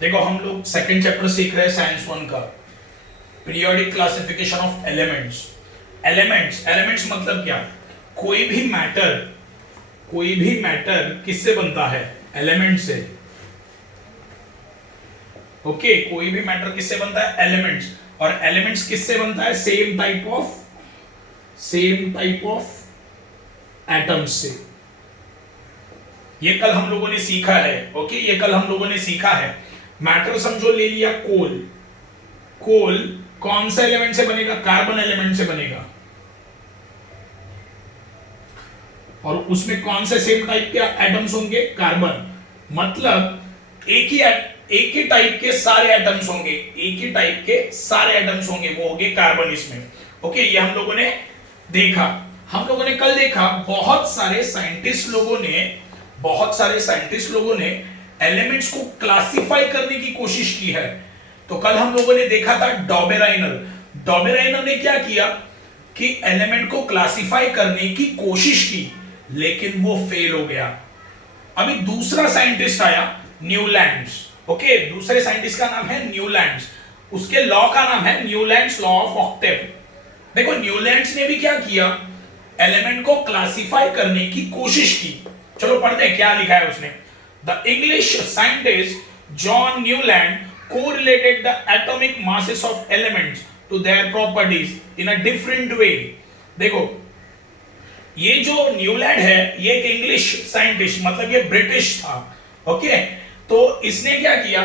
देखो हम लोग सेकंड चैप्टर सीख रहे हैं साइंस वन का, periodic classification of elements. Elements मतलब क्या? कोई भी मैटर किससे बनता है? एलिमेंट से। ओके, कोई भी मैटर किससे बनता है? एलिमेंट्स। और एलिमेंट्स किससे बनता है? सेम टाइप ऑफ एटम्स से। ये कल हम लोगों ने सीखा है। ओके, ये कल हम लोगों ने सीखा है। मैटर समझो, ले लिया कोल कौन सा एलिमेंट से बनेगा? कार्बन एलिमेंट से बनेगा। और उसमें कौन से सेम टाइप के एटम्स होंगे? कार्बन। मतलब एक ही टाइप के सारे एटम्स होंगे, वो होंगे कार्बन इसमें। ओके, ये हम लोगों ने देखा। हम लोगों ने कल देखा बहुत सारे साइंटिस्ट लोगों ने एलिमेंट्स को क्लासिफाई करने की कोशिश की है। तो कल हम लोगों ने देखा था डॉबेराइनर ने क्या किया कि एलिमेंट को क्लासिफाई करने की कोशिश की, लेकिन वो फेल हो गया। अभी दूसरा साइंटिस्ट आया, न्यूलैंड्स। ओके, दूसरे साइंटिस्ट का नाम है न्यूलैंड्स। उसके लॉ का नाम है न्यूलैंड्स लॉ ऑफ ऑक्टेव। देखो न्यूलैंड्स ने भी क्या किया, एलिमेंट को क्लासिफाई करने की कोशिश की। चलो पढ़ते हैं क्या लिखा है उसने। The English scientist John Newland correlated the atomic masses of elements to their properties in a different way। देखो ये जो न्यूलैंड है, ये एक इंग्लिश साइंटिस्ट, मतलब ये ब्रिटिश था। ओके, तो इसने क्या किया,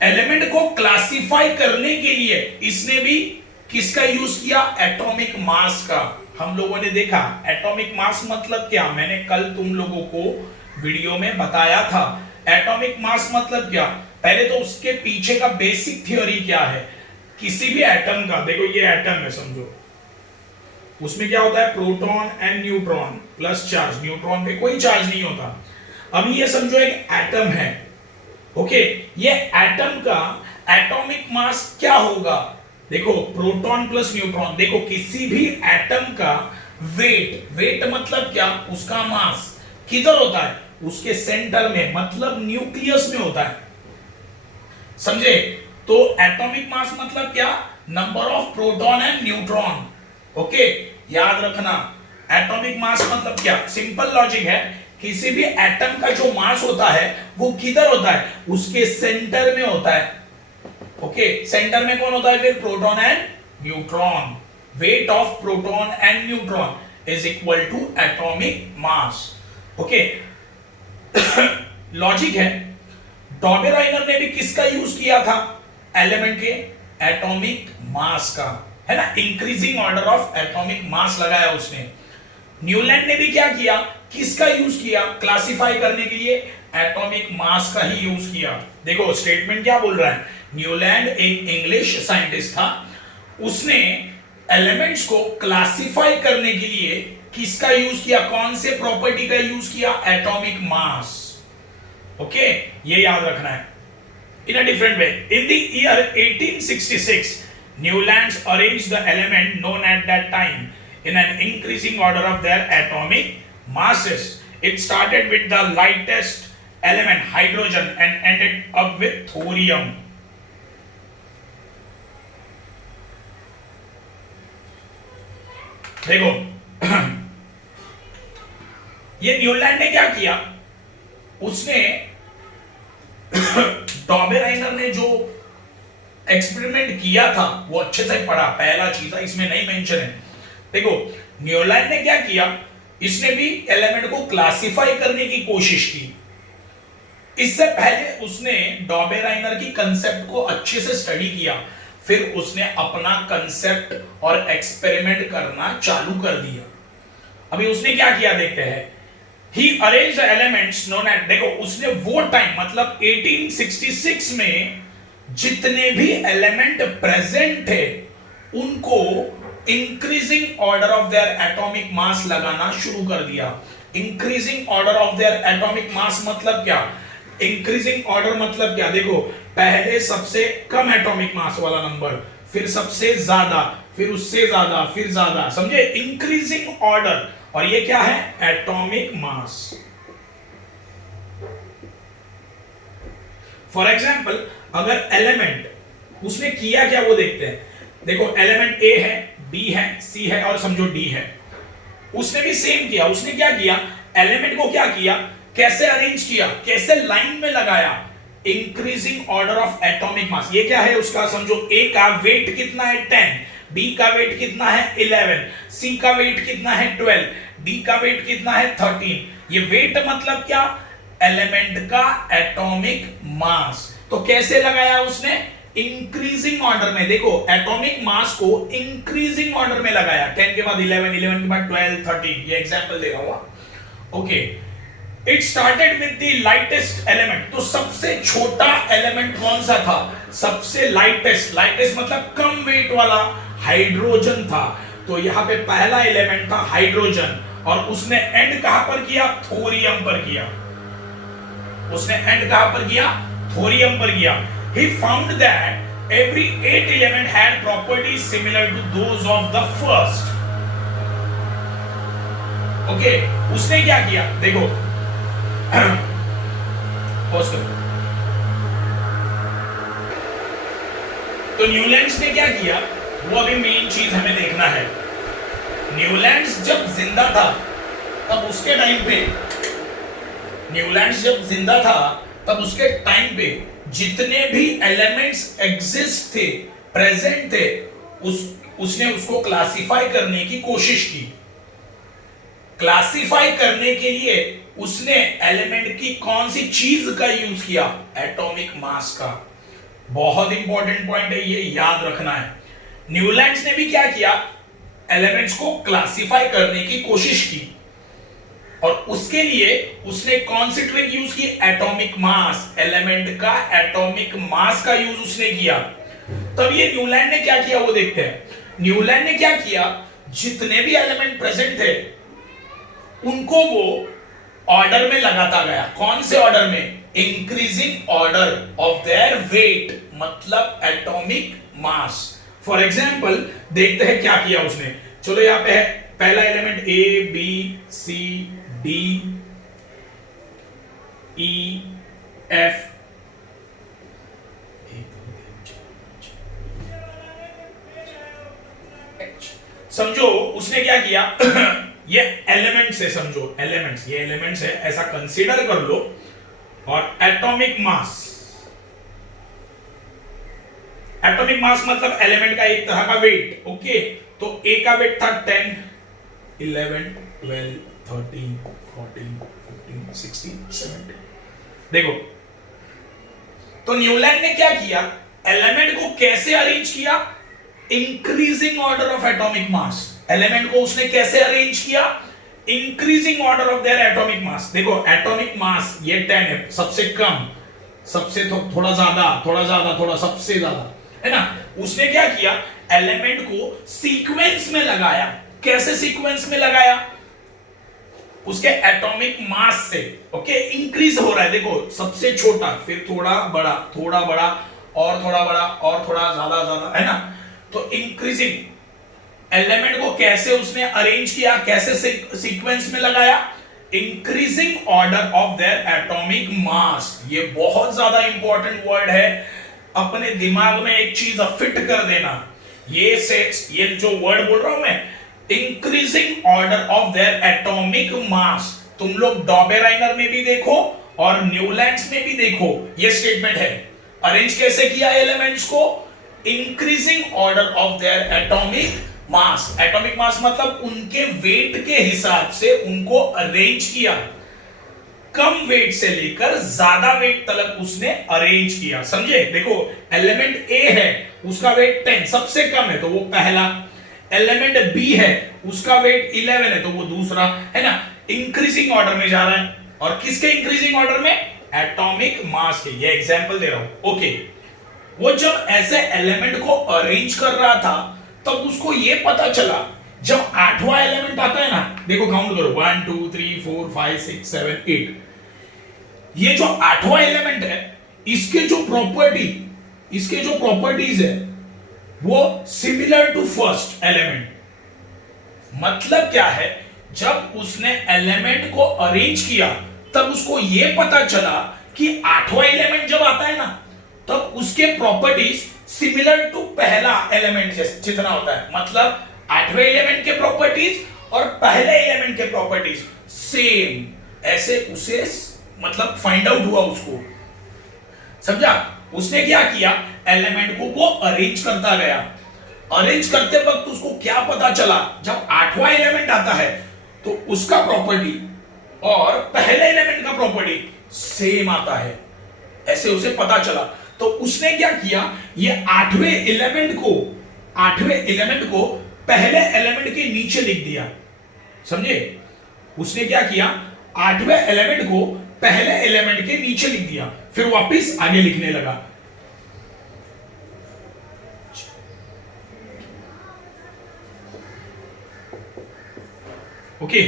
एलिमेंट को क्लासिफाई करने के लिए इसने भी किसका यूज किया? एटॉमिक मास का। हम लोगों ने देखा एटॉमिक मास मतलब क्या, मैंने कल तुम लोगों को वीडियो में बताया था। एटॉमिक मास मतलब क्या? पहले तो उसके पीछे का बेसिक थ्योरी क्या है किसी भी एटम का। देखो ये एटम है समझो, उसमें क्या होता है? Proton and neutron plus charge. Neutron पे कोई चार्ज नहीं होता। अब ये समझो एक एटम है। ओके, ये एटम का एटॉमिक मास क्या होगा? देखो प्रोटॉन प्लस न्यूट्रॉन। देखो किसी भी एटम का वेट मतलब क्या? उसका मास किधर होता है? उसके सेंटर में, मतलब न्यूक्लियस में होता है। समझे? तो एटॉमिक मास मतलब क्या? Number of proton and neutron. Okay, याद रखना एटॉमिक मास मतलब क्या। सिंपल लॉजिक है, किसी भी एटम का जो मास होता है वो किधर होता है? उसके सेंटर में होता है। ओके, सेंटर में कौन होता है फिर? Proton and neutron. Weight of proton and neutron is equal to atomic mass. Okay, logic है। डॉबेराइनर ने भी किसका यूज किया था? एलिमेंट के एटॉमिक मास का, है ना। Increasing order of atomic mass लगाया उसने। न्यूलैंड ने भी क्या किया? किसका यूज किया क्लासिफाई करने के लिए? एटॉमिक मास का ही यूज किया। देखो स्टेटमेंट क्या बोल रहा है। न्यूलैंड एक इंग्लिश साइंटिस्ट था, उसने एलिमेंट्स को क्लासिफाई करने के लिए किसका यूज किया? कौन से प्रॉपर्टी का यूज किया? Atomic mass. ओके, ये याद रखना है। In a different way, in the year 1866 Newlands arranged the element known at that time in an increasing order of their atomic masses. It started with the lightest element, hydrogen, and ended up with thorium. देखो ये Newland ने क्या किया, उसने डॉबेराइनर ने जो experiment किया था वो अच्छे से पढ़ा। पहला चीज है, इसमें नहीं मेंशन है। देखो न्यूलैंड ने क्या किया, इसने भी एलिमेंट को क्लासिफाई करने की कोशिश की। इससे पहले उसने डॉबेराइनर की कंसेप्ट को अच्छे से स्टडी किया, फिर उसने अपना कंसेप्ट और एक्सपेरिमेंट करना चालू कर दिया। अभी उसने क्या किया देखते हैं। He arranged the elements known as, देखो उसने वो टाइम मतलब 1866 में जितने भी एलिमेंट प्रेजेंट थे उनको increasing order of their atomic mass लगाना शुरू कर दिया। Increasing order of their atomic mass मतलब क्या? इंक्रीजिंग ऑर्डर मतलब क्या? देखो पहले सबसे कम एटॉमिक मास वाला नंबर, फिर सबसे ज्यादा, फिर उससे ज्यादा, फिर ज्यादा। समझे? Increasing order. और ये क्या है? Atomic mass. फॉर एग्जाम्पल अगर एलिमेंट उसने किया क्या वो देखते हैं। देखो एलिमेंट ए है, बी है, सी है और समझो डी है। उसने भी सेम किया। उसने क्या किया, एलिमेंट को क्या किया, कैसे अरेंज किया, कैसे लाइन में लगाया, increasing order of atomic mass. ये क्या है उसका, समझो ए का वेट कितना है 10, बी का वेट कितना है 11, सी का वेट कितना है 12, डी का वेट कितना है 13। ये वेट मतलब क्या, एलिमेंट का एटॉमिक मास। तो कैसे लगाया उसने, इंक्रीजिंग ऑर्डर में। देखो एटॉमिक मास को इंक्रीजिंग ऑर्डर में लगाया, 10 के बाद 11, 11 के बाद 12, 13। ये एग्जांपल दे रहा हूं। Okay, it started with the lightest element. तो सबसे छोटा एलिमेंट कौन सा था, सबसे लाइटेस्ट। लाइटेस्ट मतलब कम वेट वाला, हाइड्रोजन था। तो यहां पे पहला एलिमेंट था हाइड्रोजन, और उसने एंड कहां पर किया, थोरियम पर किया। उसने एंड कहां पर किया, थोरियम पर किया। He found that every 8 element had properties similar to those of the first. Okay, उसने क्या किया, देखो पॉज करो। तो न्यूलैंड्स ने क्या किया, वो अभी मेन चीज हमें देखना है। न्यूलैंड्स जब जिंदा था तब उसके टाइम पे, न्यूलैंड्स जब जिंदा था तब उसके टाइम पे जितने भी एलिमेंट्स एग्जिस्ट थे, प्रेजेंट थे, उसने उसको क्लासिफाई करने की कोशिश की। क्लासिफाई करने के लिए उसने एलिमेंट की कौन सी चीज का यूज किया, एटॉमिक मास का। बहुत इंपॉर्टेंट पॉइंट है, ये याद रखना है। न्यूलैंड्स ने भी क्या किया, एलिमेंट्स को क्लासिफाई करने की कोशिश की, और उसके लिए उसने कौन सी ट्रिक यूज की, एटॉमिक मास। एलिमेंट का एटॉमिक मास का यूज उसने किया। तब ये न्यूलैंड ने क्या किया वो देखते हैं। न्यूलैंड ने क्या किया, जितने भी एलिमेंट प्रेजेंट थे उनको वो ऑर्डर में लगाता गया। कौन से ऑर्डर में, increasing order of their weight, मतलब एटॉमिक मास। फॉर एग्जाम्पल देखते हैं क्या किया उसने। चलो यहां पे है पहला एलिमेंट ए, B, C, D, E, F, समझो उसने क्या किया ये एलिमेंट्स है, समझो एलिमेंट्स, ये एलिमेंट्स है ऐसा कंसीडर कर लो। और एटॉमिक मास, एटॉमिक मास मतलब एलिमेंट का एक तरह का वेट। ओके, तो ए का वेट था 10, 11, 12, 13, 14, 15, 16, 17। देखो तो न्यूलैंड ने क्या किया, एलिमेंट को कैसे अरेंज किया, increasing order of atomic mass. Element को उसने कैसे अरेंज किया, increasing order of their atomic mass. देखो एटॉमिक मास ये 10 है, सबसे कम, सबसे थोड़ा ज्यादा, थोड़ा ज्यादा, थोड़ा सबसे ज्यादा, है ना। उसने क्या किया, एलिमेंट को सीक्वेंस में लगाया। कैसे सीक्वेंस में लगाया, उसके एटॉमिक मास से। ओके, इंक्रीज हो रहा है, देखो सबसे छोटा, फिर थोड़ा बड़ा, थोड़ा बड़ा, और थोड़ा बड़ा, और थोड़ा ज्यादा ज्यादा, है ना। तो इंक्रीजिंग एलिमेंट को कैसे उसने अरेंज किया, कैसे सीक्वेंस में लगाया, increasing order of their atomic mass. ये बहुत ज्यादा इंपॉर्टेंट वर्ड है, अपने दिमाग में एक चीज फिट कर देना। ये जो वर्ड बोल रहा हूं मैं, increasing order of their atomic mass, तुम लोग डॉबेराइनर में भी देखो और न्यूलैंड्स में भी देखो, ये स्टेटमेंट है। अरेंज कैसे किया एलिमेंट्स को, increasing order of their atomic mass. Atomic mass मतलब उनके वेट के हिसाब से उनको अरेंज किया, कम वेट से लेकर ज्यादा वेट तक उसने अरेंज किया, समझे। देखो एलिमेंट ए है, उसका वेट 10, सबसे कम है तो वो पहला। एलिमेंट बी है, उसका वेट 11 है तो वो दूसरा, है ना। इंक्रीजिंग ऑर्डर में जा रहा है, और किसके इंक्रीजिंग ऑर्डर में, एटॉमिक मास के। ये एग्जांपल दे रहा हूं। ओके, वो जब ऐसे एलिमेंट को अरेंज कर रहा था तब उसको ये पता चला, जब 8वां एलिमेंट आता है ना, देखो काउंट करो 1 2 3 4 5 6 7 8, ये जो 8वां एलिमेंट है, इसके जो प्रॉपर्टीज है वो सिमिलर टू फर्स्ट एलिमेंट। मतलब क्या है, जब उसने एलिमेंट को अरेंज किया तब उसको यह पता चला कि आठवां एलिमेंट जब आता है ना, तब उसके प्रॉपर्टीज सिमिलर टू पहला एलिमेंट जितना होता है। मतलब आठवें एलिमेंट के प्रॉपर्टीज और पहले एलिमेंट के प्रॉपर्टीज सेम, ऐसे उसे मतलब फाइंड आउट हुआ उसको, समझा। उसने क्या किया, एलिमेंट को वो अरेंज करता गया। अरेंज करते वक्त उसको क्या पता चला, जब आठवां एलिमेंट आता है तो उसका प्रॉपर्टी और पहले एलिमेंट का प्रॉपर्टी सेम आता है, ऐसे उसे पता चला। तो उसने क्या किया, ये आठवें एलिमेंट को पहले एलिमेंट के नीचे लिख दिया, समझे। उसने क्या किया, आठवें एलिमेंट को पहले एलिमेंट के नीचे लिख दिया, फिर वापस आगे लिखने लगा। ओके,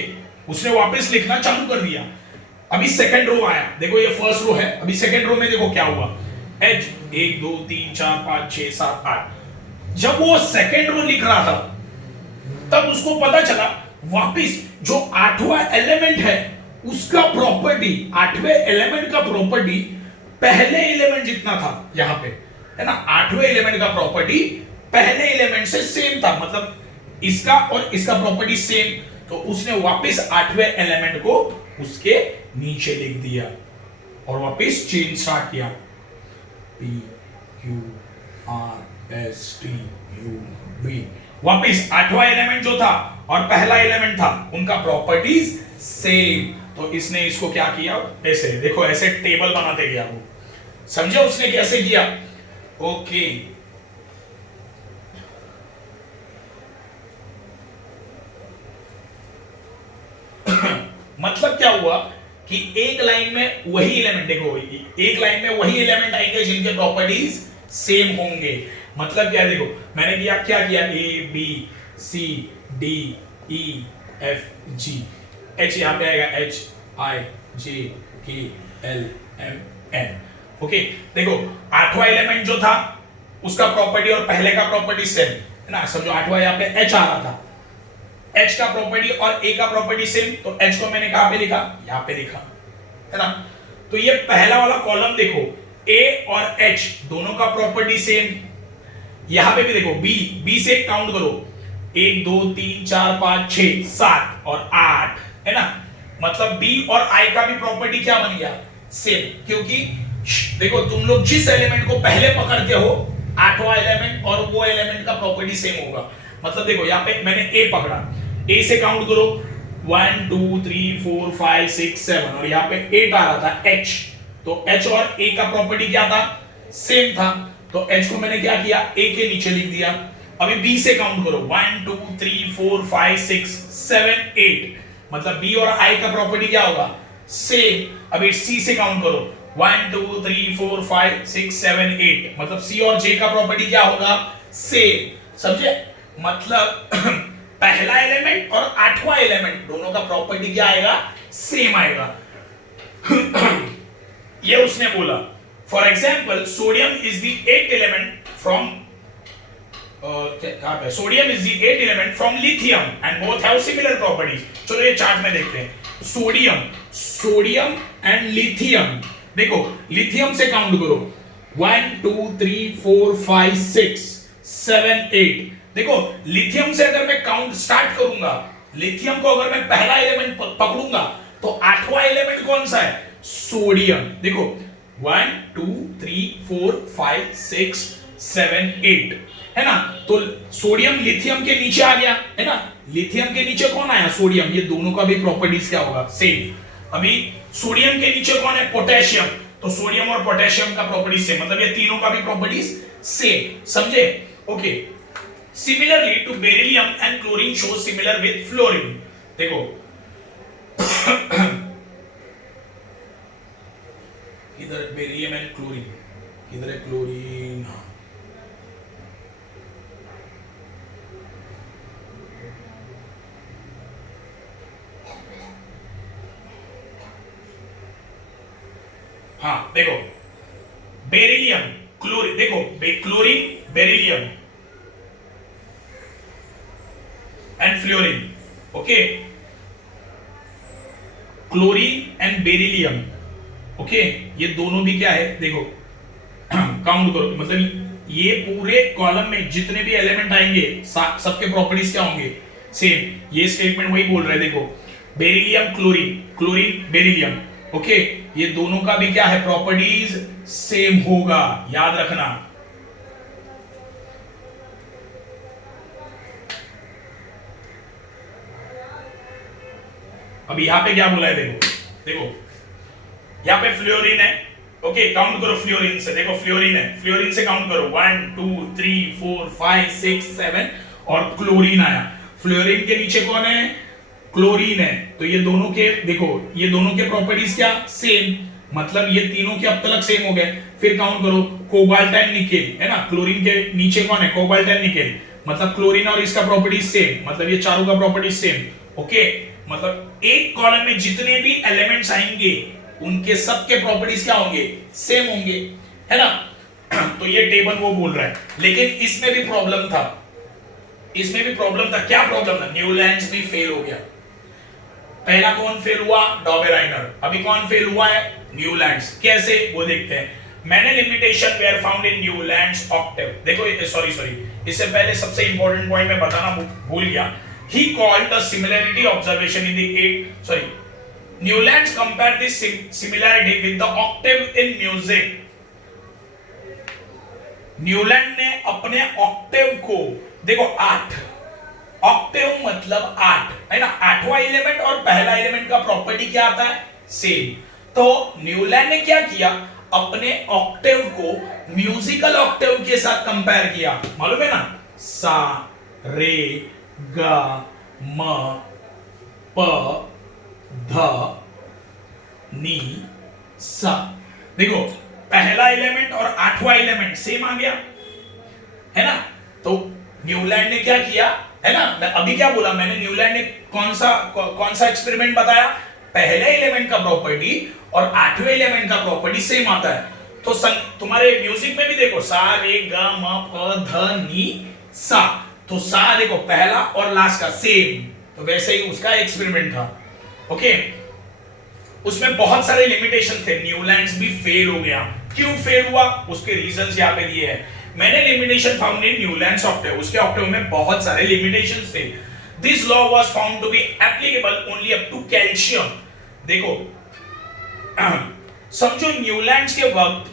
उसने वापस लिखना चालू कर दिया। अभी सेकंड रो आया, देखो ये फर्स्ट रो है, अभी सेकंड रो में देखो क्या हुआ, एच 1 2 3 4 5 6 7 8। जब वो सेकंड रो लिख रहा था तब उसको पता चला वापस जो आठवां एलिमेंट है उसका प्रॉपर्टी, आठवें एलिमेंट का प्रॉपर्टी पहले एलिमेंट जितना था, यहां पे है ना, आठवें एलिमेंट का प्रॉपर्टी पहले एलिमेंट से सेम था, मतलब इसका और इसका प्रॉपर्टी सेम। तो उसने वापस आठवें एलिमेंट को उसके नीचे लिख दिया और वापस चेन स्टार्ट किया, P Q R S T U V। वापस आठवां एलिमेंट जो था और पहला एलिमेंट था उनका प्रॉपर्टीज सेम। तो इसने इसको क्या किया, ऐसे देखो, ऐसे टेबल बनाते गया वो, समझे उसने कैसे किया। ओके, मतलब क्या हुआ कि एक लाइन में वही एलिमेंट, देखो एक लाइन में वही एलिमेंट आएंगे जिनके प्रॉपर्टीज सेम होंगे। मतलब क्या, देखो मैंने क्या किया, A B C D E F G, H यहां पे आएगा, एच आई जे के एल एम एन। ओके, देखो आठवां एलिमेंट जो था उसका प्रॉपर्टी और पहले का प्रॉपर्टी सेम है ना। समझो आठवां यहां पे एच आ रहा था, एच का प्रॉपर्टी और ए का प्रॉपर्टी सेम, तो एच को मैंने कहां पे लिखा, यहां पे लिखा है ना। तो ये पहला वाला कॉलम देखो, ए और एच दोनों का प्रॉपर्टी सेम। यहां पे भी देखो, बी से काउंट करो, 1 2 3 4 5 6 7 और 8 है ना। मतलब बी और आई का भी प्रॉपर्टी क्या बन गया, सेम। क्योंकि देखो तुम लोग जिस एलिमेंट को पहले पकड़ते हो, आठवां एलिमेंट और वो एलिमेंट का प्रॉपर्टी सेम होगा। मतलब देखो यहाँ पे मैंने ए पकड़ा, ए से काउंट करो 1 2 3 4 5 6 7 और यहाँ पे 8 आ रहा था एच, तो एच और ए का प्रॉपर्टी क्या था, सेम था। तो एच को मैंने क्या किया, ए के नीचे लिख दिया। अभी बी से काउंट करो 1 2 3 4 5 6 7 8, मतलब बी और आई का प्रॉपर्टी क्या होगा, सेम। अभी सी से काउंट करो 1 2 3 4 5 6 7 8, मतलब सी और जे का प्रॉपर्टी क्या होगा, सेम। समझे, मतलब पहला एलिमेंट और आठवां एलिमेंट दोनों का प्रॉपर्टी क्या आएगा, सेम आएगा। ये उसने बोला। For example sodium is the 8th element from sodium is the 8th element from lithium and both have similar properties. चलो ये चार्ट में देखते हैं, सोडियम एंड लिथियम। देखो लिथियम से काउंट करो 1 2 3 4 5 6 7 8। देखो लिथियम से अगर मैं काउंट स्टार्ट करूंगा, लिथियम को अगर मैं पहला एलिमेंट पकड़ूंगा तो आठवां एलिमेंट कौन सा है, सोडियम। देखो 1 2 3 4 5 6 7 8 है ना। तो सोडियम लिथियम के नीचे आ गया है ना, लिथियम के नीचे कौन आया, सोडियम। ये दोनों का भी प्रॉपर्टीज क्या होगा, सेम। अभी सोडियम के नीचे कौन है, पोटेशियम, तो सोडियम और पोटेशियम का प्रॉपर्टी सेम, मतलब ये तीनों का भी प्रॉपर्टीज सेम। समझे, okay. Similarly to beryllium and chlorine show similar with fluorine. देखो इधर बेरिलियम एंड क्लोरीन, इधर है क्लोरीन। हाँ देखो बेरिलियम क्लोरीन, देखो chlorine beryllium and fluorine, okay, chlorine and beryllium, okay, ये दोनों भी क्या है देखो, काउंट करो, मतलब ये पूरे कॉलम में जितने भी एलिमेंट आएंगे सबके प्रॉपर्टीज क्या होंगे, सेम। ये स्टेटमेंट वही बोल रहे हैं, देखो beryllium chlorine, chlorine beryllium, okay, ये दोनों का भी क्या है, प्रॉपर्टीज सेम होगा, याद रखना। अब यहां पे क्या बोला है, देखो देखो यहां पे फ्लोरीन है, ओके, काउंट करो फ्लोरीन से, देखो फ्लोरीन है, फ्लोरीन से काउंट करो 1 2 3 4 5 6 7 और क्लोरीन आया। फ्लोरीन के नीचे कौन है, क्लोरीन है, तो ये दोनों के देखो, ये दोनों के प्रॉपर्टीज क्या सेम, मतलब ये तीनों के अब तक सेम हो गए। फिर काउंट करो कोबाल्ट एंड निकेल, है ना, क्लोरीन के नीचे कौन है, कोबाल्ट एंड निकेल, मतलब क्लोरीन और इसका प्रॉपर्टीज सेम, मतलब ये चारों का प्रॉपर्टीज सेम, ओके, मतलब एक कॉलम में जितने भी एलिमेंट्स आएंगे उनके सबके प्रॉपर्टीज क्या होंगे, सेम होंगे, है ना। तो ये टेबल वो बोल रहा है, लेकिन इसमें भी प्रॉब्लम था, इसमें भी प्रॉब्लम था, क्या प्रॉब्लम था, न्यूलैंड्स भी फेल हो गया। पहला कौन फेल हुआ, डॉबेराइनर, अभी कौन फेल हुआ है, न्यूलैंड्स, कैसे वो देखते हैं। मैंने limitation were found in Newlands octave, देखो सॉरी इससे पहले सबसे इंपॉर्टेंट पॉइंट मैं बताना भूल गया, he called the similarity observation in the Newlands compared this similarity with the octave in music. Newland ने अपने ऑक्टेव को, देखो 8, ऑक्टेव मतलब 8 है ना, 8वां एलिमेंट और पहला एलिमेंट का प्रॉपर्टी क्या आता है, सेम। तो न्यूलैंड ने क्या किया, अपने ऑक्टेव को म्यूजिकल ऑक्टेव के साथ कंपेयर किया, मालूम है ना, सा रे ग म प ध नी सा, देखो पहला एलिमेंट और 8वां एलिमेंट सेम आ गया, है ना। तो न्यूलैंड ने क्या किया, है ना, अभी क्या बोला मैंने, न्यूलैंड ने कौन सा एक्सपेरिमेंट बताया, पहले एलिमेंट का प्रॉपर्टी और 8वें एलिमेंट का प्रॉपर्टी सेम आता है। तो तुम्हारे म्यूजिक में भी देखो सा रे ग म प ध नी सा, तो सा देखो पहला और लास्ट का सेम, तो वैसे ही उसका एक्सपेरिमेंट था, ओके। उसमें बहुत सारे लिमिटेशन थे, न्यूलैंड्स भी फेल हो गया। क्यों फेल हुआ, उसके रीजंस यहां पे दिए हैं। मैंने limitation found in Newlands octave, उसके ऑक्टेव में बहुत सारे लिमिटेशंस थे। This law was found to be applicable only up to calcium, देखो समझो न्यूलैंड्स के वक्त,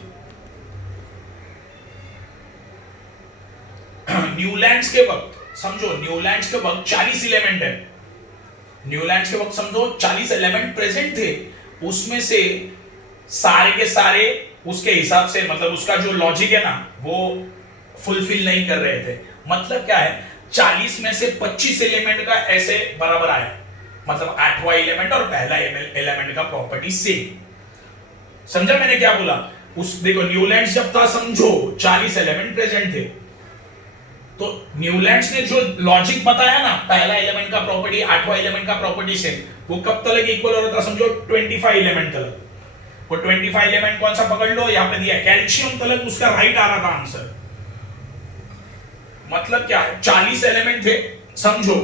न्यूलैंड्स के वक्त समझो, न्यूलैंड्स के वक्त 40 एलिमेंट है, न्यूलैंड्स के वक्त समझो 40 एलिमेंट प्रेजेंट थे, उसमें से सारे के सारे उसके हिसाब से, मतलब उसका जो लॉजिक है ना वो फुलफिल नहीं कर रहे थे। मतलब क्या है, 40 में से 25 एलिमेंट का ऐसे बराबर आया, मतलब 8वां एलिमेंट और पहला एलिमेंट का प्रॉपर्टी सेम। समझा मैंने क्या बोला, उस देखो न्यूलैंड्स जब था समझो 40 एलिमेंट प्रेजेंट थे, तो न्यूलैंड्स ने जो लॉजिक बताया ना, पहला एलिमेंट का प्रॉपर्टी 8वां एलिमेंट का प्रॉपर्टी से, वो कब तक इक्वल हो रहा था, समझो 25 एलिमेंट तक। वो 25 एलिमेंट कौन सा पकड़ लो, यहां पे दिया कैल्शियम तक, उसका राइट आ रहा था आंसर। मतलब क्या है, 40 एलिमेंट थे समझो,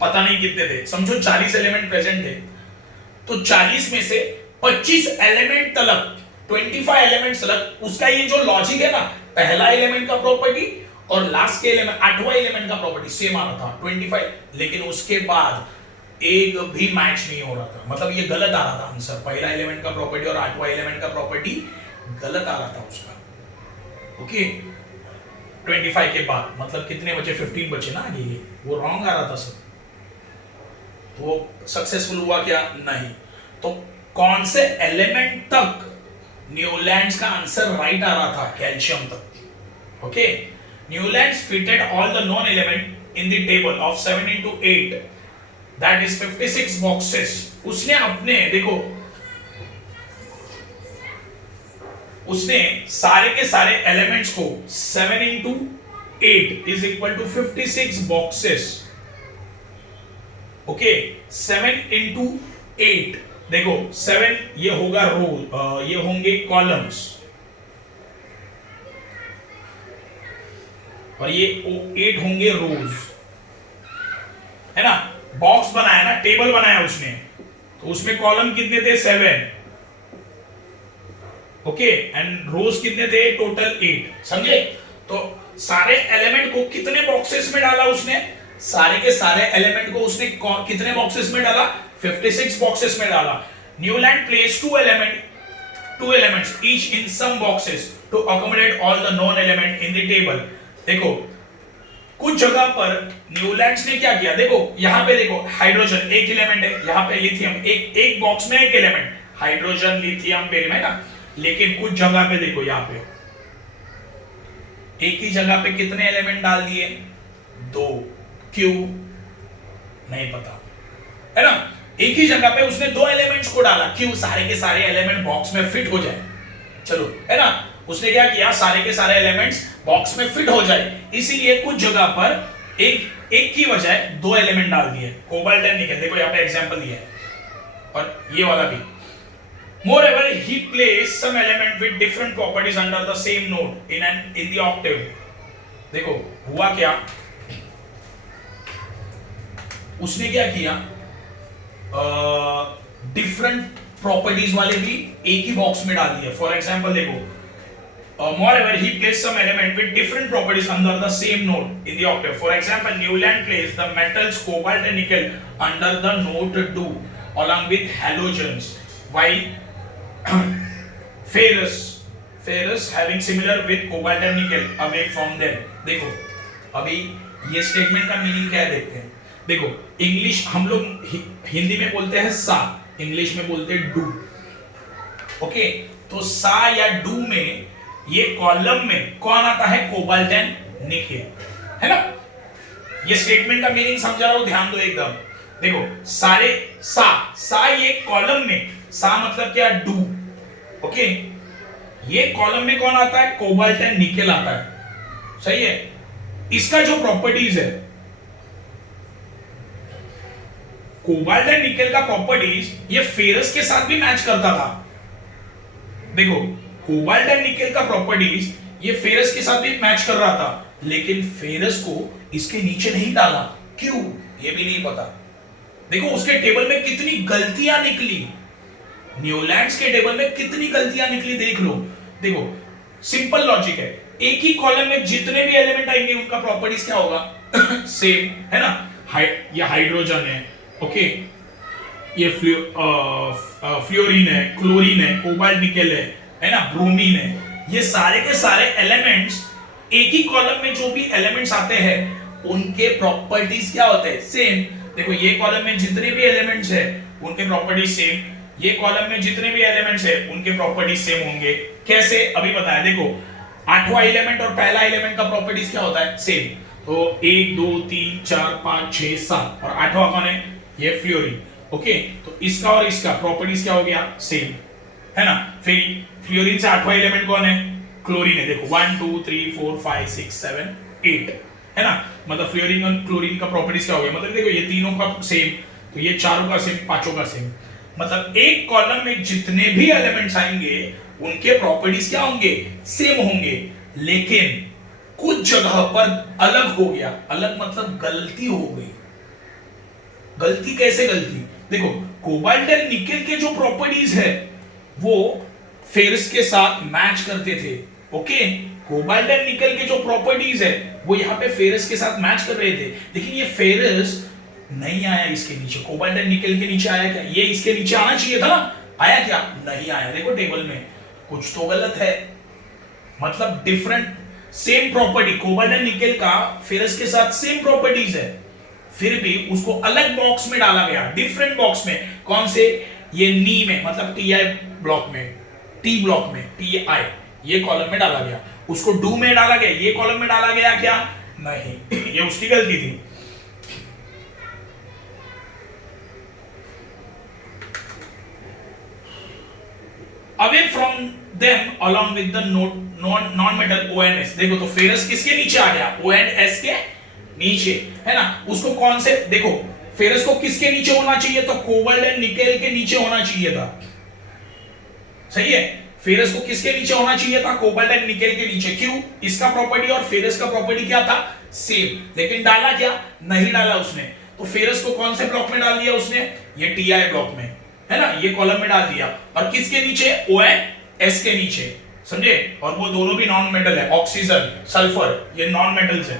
पता नहीं कितने थे, समझो 40 एलिमेंट प्रेजेंट थे, तो 40 में से 25 एलिमेंट तक, 25 एलिमेंट्स तक उसका ये जो लॉजिक है ना, पहला एलिमेंट का प्रॉपर्टी और लास्ट के एलिमेंट 8वां एलिमेंट का प्रॉपर्टी सेम आ रहा था 25, लेकिन उसके बाद एक भी मैच नहीं हो रहा था, मतलब ये गलत आ रहा था आंसर, पहला एलिमेंट का प्रॉपर्टी और 8वां एलिमेंट का प्रॉपर्टी गलत आ रहा था उसका, ओके। 25 के बाद मतलब कितने बचे, 15 बचे ना आगे, वो रॉन्ग आ रहा था सब, तो वो सक्सेसफुल हुआ क्या, नहीं। तो कौन से एलिमेंट तक न्यूलैंड्स का आंसर राइट आ रहा था, कैल्शियम तक, okay. Newlands fitted all the known element in the table of 7 into 8, that is 56 boxes. उसने अपने देखो, उसने सारे के सारे एलिमेंट्स को 7 into 8 is equal to 56 boxes, okay. 7 into 8 देखो 7 ये होगा रो, ये होंगे कॉलम्स, और ये 8 होंगे रोज, है ना। बॉक्स बनाया ना, टेबल बनाया उसने, तो उसमें कॉलम कितने थे, 7, ओके, एंड रोज कितने थे टोटल 8, समझे। तो सारे एलिमेंट को कितने बॉक्सेस में डाला उसने, सारे के सारे एलिमेंट को उसने कितने बॉक्सेस में डाला, 56 बॉक्सेस में डाला। Newland place two elements each in some boxes to accommodate all the known element in the table। देखो कुछ जगह पर न्यूलैंड्स ने क्या किया, देखो यहां पे देखो हाइड्रोजन एक एलिमेंट है, यहां पे लिथियम एक बॉक्स में एक एलिमेंट, हाइड्रोजन लिथियम बेरियम है ना। लेकिन कुछ जगह पे देखो यहां पे एक ही जगह पे कितने एलिमेंट डाल दिए, 2, क्यों नहीं पता, है ना। एक ही जगह पे उसने 2 एलिमेंट्स को डाला, क्यों, सारे के सारे एलिमेंट बॉक्स में फिट हो जाए, चलो, है ना। उसने क्या किया, सारे के सारे एलिमेंट्स बॉक्स में फिट हो जाए, इसीलिए कुछ जगह पर एक की बजाय 2 एलिमेंट डाल दिए, कोबाल्ट एंड निकल, देखो यहाँ पे एग्जांपल दिया है, और ये वाला भी। Moreover, he placed some element with different properties under the same node in the octave। देखो हुआ क्या, उसने क्या किया, डिफरेंट प्रॉपर्टीज वाले भी एक ही बॉक्स में डाल दिए। फॉर एग्जांपल देखो, moreover he placed some element with different properties under the same node in the octave। For example, Newland placed the metals cobalt and nickel under the node 2 along with halogens, while ferrous having similar with cobalt and nickel away from them। देखो अभी ये statement का meaning क्या है देखते हैं। देखो English हम लोग हिंदी में बोलते हैं सा, इंग्लिश में बोलते हैं डू, ओके। तो सा या डू में ये कॉलम में कौन आता है, कोबाल्ट एंड निकेल, है ना। ये स्टेटमेंट का मीनिंग समझा रहा हूं, ध्यान दो एकदम। देखो सारे सा ये कॉलम में, सा मतलब क्या, डू, ओके। ये कॉलम में कौन आता है, कोबाल्ट एंड निकेल आता है, सही है। इसका जो प्रॉपर्टीज है, कोबाल्ट एंड निकेल का प्रॉपर्टीज ये फेरस के साथ भी मैच करता था। देखो कोबाल्ट एंड निकेल का प्रॉपर्टीज ये फेरस के साथ भी मैच कर रहा था, लेकिन फेरस को इसके नीचे नहीं डाला, क्यों ये भी नहीं पता। देखो उसके टेबल में कितनी गलतियां निकली, न्यूलैंड्स के टेबल में कितनी गलतियां निकली देख लो। देखो सिंपल लॉजिक है, एक ही कॉलम में जितने भी एलिमेंट आएंगे उनका प्रॉपर्टीज क्या होगा, सेम, है ना। ये हाइड्रोजन है, ओके, ये फ्लोरीन है, क्लोरीन है, कोबाल्ट निकेल है ना, ब्रोमीन है। ये सारे के सारे एलिमेंट्स एक ही कॉलम में जो भी एलिमेंट्स आते हैं उनके प्रॉपर्टीज क्या होते हैं, सेम। देखो ये कॉलम में जितने भी एलिमेंट्स है उनके प्रॉपर्टीज सेम, ये कॉलम में जितने भी एलिमेंट्स है उनके प्रॉपर्टीज सेम होंगे। कैसे, अभी बताया। देखो 8वां एलिमेंट और पहला एलिमेंट का प्रॉपर्टीज क्या होता है, सेम। तो 1 2 3 4 5 6 7 और 8वां कौन है, ये फ्लोरीन, ओके। तो इसका और इसका प्रॉपर्टीज क्या हो गया, सेम, है ना। फिर फ्लोरीन से 8वां एलिमेंट कौन है, क्लोरीन है। देखो 1 2 3 4 5 6 7 8, है ना। मतलब फ्लोरीन और क्लोरीन का प्रॉपर्टीज क्या हो गया, मतलब देखो ये तीनों का सेम, तो ये चारों का सेम, पांचों का सेम। मतलब एक कॉलम में जितने भी एलिमेंट्स आएंगे उनके प्रॉपर्टीज क्या होंगे, सेम होंगे। लेकिन कुछ जगह पर अलग हो गया, अलग मतलब गलती हो गई। गलती कैसे, गलती देखो कोबाल्ट एंड निकेल के जो प्रॉपर्टीज है वो फेरस के साथ मैच करते थे, ओके। कोबाल्ट एंड निकेल के जो प्रॉपर्टीज है वो यहाँ पे फेरस के साथ मैच कर रहे थे, लेकिन ये फेरस नहीं आया इसके नीचे, कोबाल्ट एंड निकेल के नीचे आया क्या, ये इसके नीचे आना चाहिए था ना, आया क्या, नहीं आया। देखो टेबल में कुछ तो गलत है, मतलब different, same property, cobalt and nickel का फेरस के साथ सेम प्रॉपर्टीज है, फिर भी उसको अलग बॉक्स में डाला गया, डिफरेंट बॉक्स में। कौन से, ये नी में, मतलब टीआई ब्लॉक में, टी ब्लॉक में, टीआई ये कॉलम में डाला गया, उसको डू में डाला गया, ये कॉलम में डाला गया क्या, नहीं, ये उसकी गलती थी। Away from them along with the non-metal O and S। देखो तो फेरस किसके नीचे आ गया, O and S के नीचे, है ना। उसको कौन से, देखो फेरस को किसके नीचे होना चाहिए, तो कोबाल्ट एंड निकेल के नीचे होना चाहिए था, सही है। फेरस को किसके नीचे होना चाहिए था, कोबाल्ट एंड निकेल के नीचे, क्यों, इसका प्रॉपर्टी और फेरस का प्रॉपर्टी क्या था, सेम। लेकिन डाला क्या, नहीं डाला उसने। तो फेरस को कौन से ब्लॉक में डाल दिया उसने, ये टीआई ब्लॉक में, है ना, ये कॉलम में डाल दिया। और किसके नीचे, ओ एंड एस के नीचे, समझे। और वो दोनों भी नॉन मेटल है, ऑक्सीजन सल्फर ये नॉन मेटल्स है।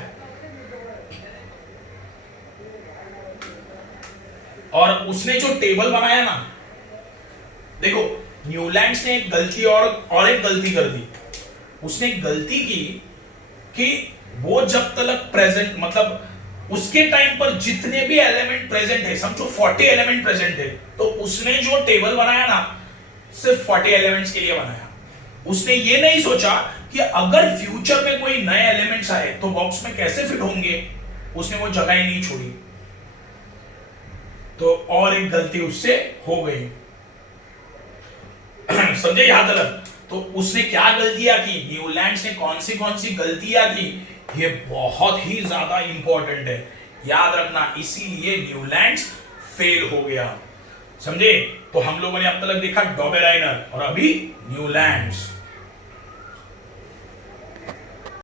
और उसने जो टेबल बनाया ना, देखो न्यूलैंड्स ने एक गलती और एक गलती कर दी। उसने एक गलती की कि वो जब तक प्रेजेंट, मतलब उसके टाइम पर जितने भी एलिमेंट प्रेजेंट है, समझो 40 एलिमेंट प्रेजेंट है, तो उसने जो टेबल बनाया ना सिर्फ 40 एलिमेंट्स के लिए बनाया। उसने ये नहीं सोचा कि अगर फ्यूचर में कोई नए एलिमेंट्स आए तो बॉक्स में कैसे फिट होंगे, उसने वो जगह ही नहीं छोड़ी। तो और एक गलती उससे हो गई, समझे याद अलग। तो उसने क्या गलतियां की, न्यूलैंड्स ने कौन सी गलतियां की, ये बहुत ही ज्यादा इंपॉर्टेंट है, याद रखना। इसीलिए न्यूलैंड्स फेल हो गया, समझे। तो हम लोगों ने अब तक देखा डॉबेराइनर और अभी न्यूलैंड्स।